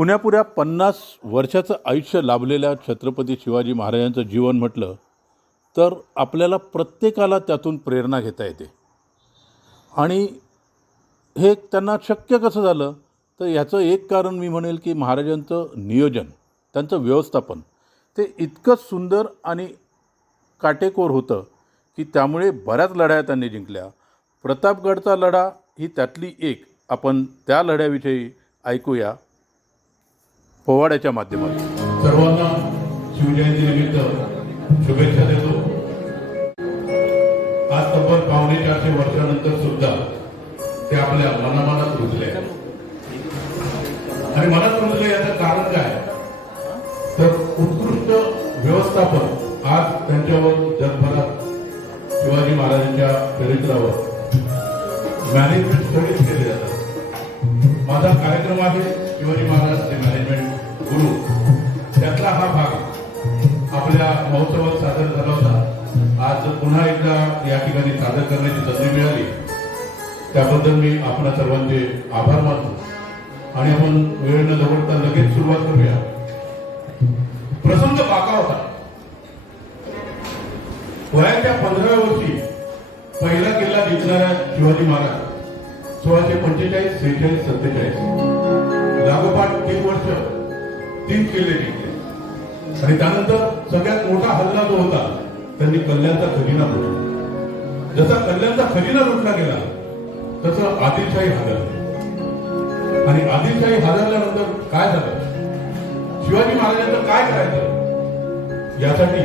पुण्यापुऱ्या पन्नास वर्षाचं आयुष्य लाभलेल्या छत्रपती शिवाजी महाराजांचं जीवन म्हटलं तर आपल्याला प्रत्येकाला त्यातून प्रेरणा घेता येते. आणि हे त्यांना शक्य कसं झालं तर याचं एक कारण मी म्हणेल की महाराजांचं नियोजन त्यांचं व्यवस्थापन ते इतकं सुंदर आणि काटेकोर होतं की त्यामुळे बऱ्याच लढाया त्यांनी जिंकल्या. प्रतापगडचा लढा ही त्यातली एक. आपण त्या लढ्याविषयी ऐकूया. पोवाड्याच्या माध्यमातून. सर्वांना शिवजयंतीनिमित्त शुभेच्छा देतो. आज तब्बल पावणे चारशे वर्षानंतर सुद्धा ते आपल्या मनामनात रुजले. आणि मनात रुजले याचं कारण काय? तर उत्कृष्ट व्यवस्थापन आज त्यांच्यावर जगभरात शिवाजी महाराजांच्या चरित्रावर मॅनेजमेंट स्थगित केले जातात. माझा कार्यक्रम आहे शिवाजी महाराज ते मॅनेजमेंट गुरु. त्यातला हा भाग आपल्या महोत्सवात सादर झाला होता. आज पुन्हा एकदा या ठिकाणी सादर करण्याची संधी मिळाली. त्याबद्दल मी आपणा सर्वांचे आभार मानतो. आणि आपण वेळ न जवळता लगेच सुरुवात करूया. प्रसंग बाका होता. वयाच्या पंधराव्या वर्षी पहिला किल्ला जिंकणाऱ्या शिवाजी महाराज सोळाशे पंचेचाळीस सेहेचाळीस सत्तेचाळीस. लागोपाठ तीन वर्ष तीन किल्ले जिंकले. आणि त्यानंतर सगळ्यात मोठा हल्ला जो होता त्यांनी कल्याणचा खजिना लुटला जसा कल्याणचा खजिना लुटला गेला तसं आदिलशाही हादरली. आणि आदिलशाही हादरल्यानंतर काय झालं? शिवाजी महाराजांचं काय करायचं? यासाठी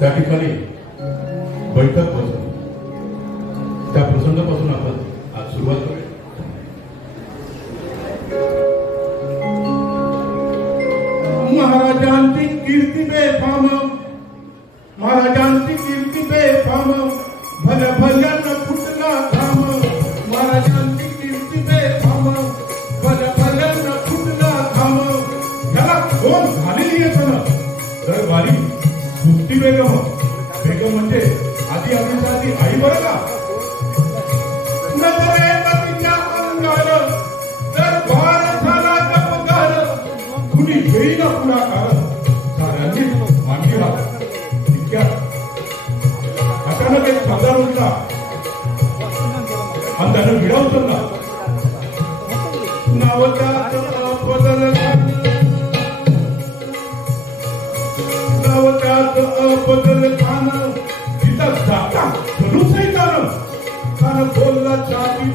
त्या ठिकाणी बैठक बसली Hallelujah. Praise त्यानं विडा उचलला नाव त्यात बदल नाव त्यात बदल खान तिथं जाता धनुसही जाणं कान बोलला छाती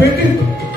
त्याला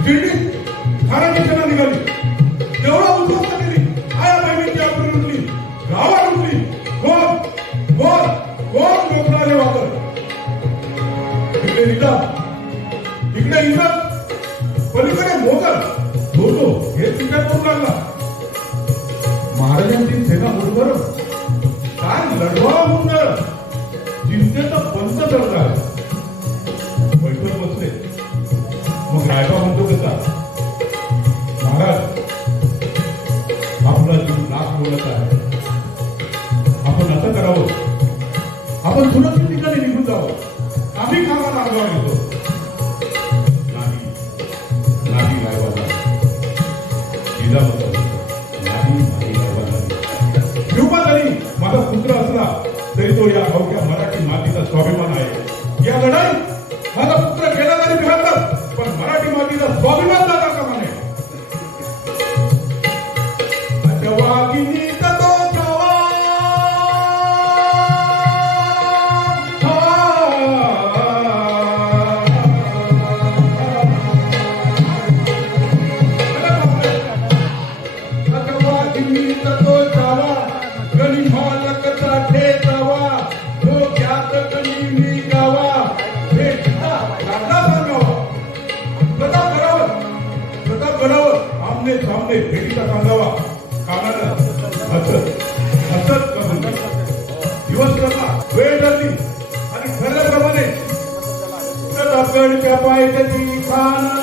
नाही माझा पुत्र गेला तरी बिहारला पण मराठी मातीचा स्वाभिमान ते भेटीचा सांगावा. कानानं हसत हसत कबूल दिवस करता वेळ धरली आणि ठरल्याप्रमाणे. पाहिजे ती खाना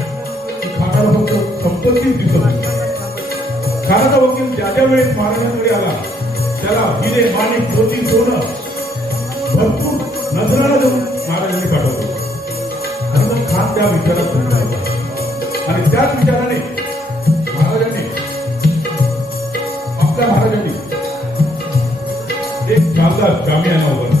त्याला फक्त संपत्तीच दिसत वकील ज्या ज्या वेळेस महाराजांकडे आला त्याला हिरे माणिक मोती सोनं भरपूर नजराला जाऊन महाराजांनी खान त्या विचारात आणि त्याच विचाराने महाराजांनी आपल्या महाराजांनी एक चालदार जामियाना उभारला.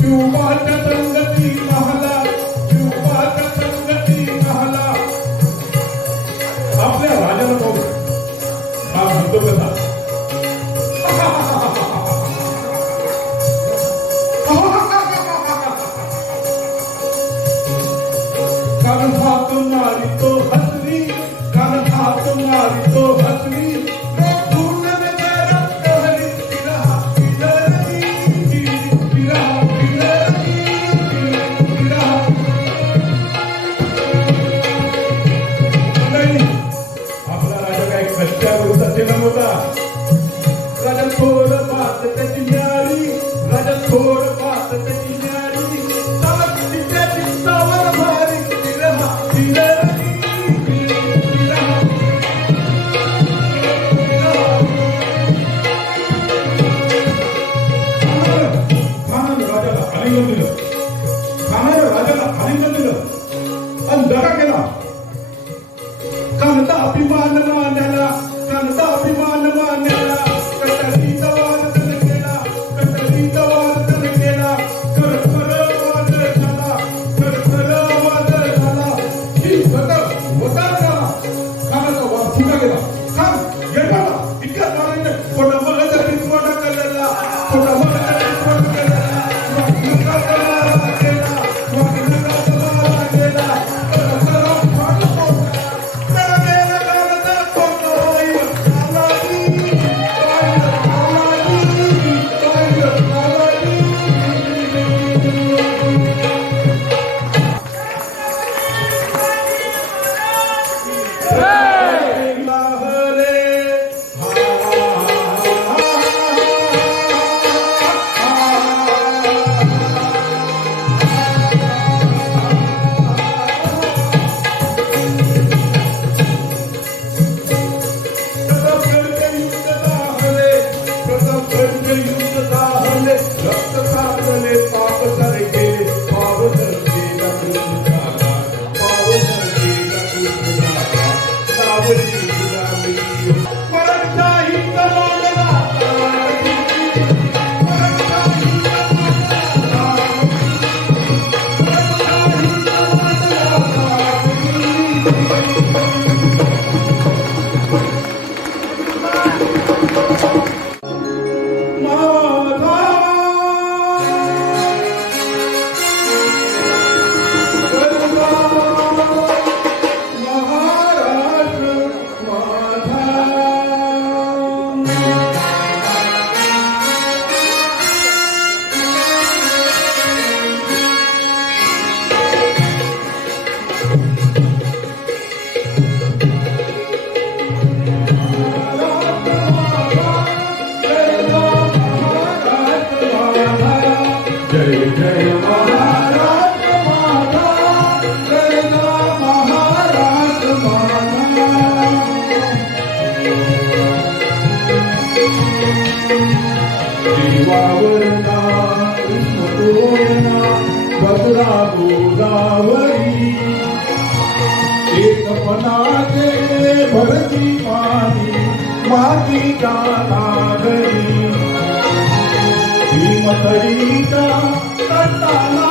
Tu vada tanga ti mahala. રાવણના Krishna Torna ગગરા Godavari એક મનાતે ભરતી માની માતી ભીમ તરીકા તટાના